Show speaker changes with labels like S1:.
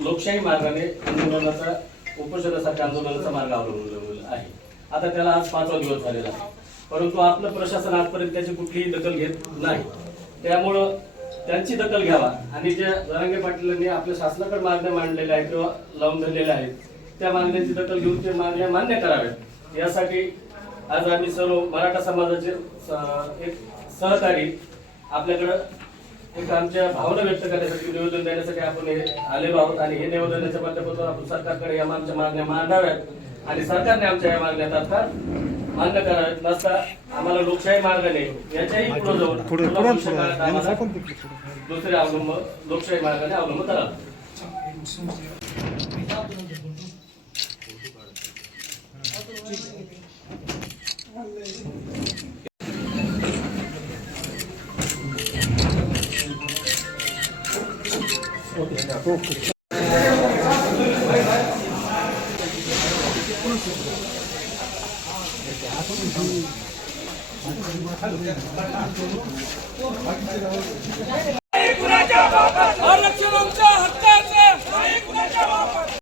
S1: लोकशाही मार्गाने आंदोलनाचा उपोषणासाठी आंदोलनाचा मार्ग अवलंबला आहे. आता त्याला आज पाचवा दिवस झालेला आहे. परंतु आपलं प्रशासन आजपर्यंत त्याची कुठलीही दखल घेत नाही. त्यामुळं त्यांची दखल घ्यावा. आणि ज्या जरांगे पाटीलांनी आपल्या शासनाकडे मागण्या मांडलेल्या आहेत किंवा लावून धरलेल्या आहेत त्या मागण्यांची दखल घेऊन ते मागण्या मान्य कराव्यात. यासाठी आज आम्ही सर्व मराठा समाजाचे स- एक सहकारी आपल्याकडं एक आमच्या भावना व्यक्त करण्यासाठी निवेदन देण्यासाठी आपण हे आलेलो आहोत आणि हे निवेदनाच्या माध्यमातून आपण सरकारकडे या आमच्या मागण्या मांडाव्यात. आणि सरकारने आमच्या या मागण्या तात्काळ मान्य करावेत नसता आम्हाला लोकशाही मार्गाने याच्याही पुढे जाऊन दुसरे अवलंब लोकशाही मार्गाने अवलंब करावा Okay. পুরা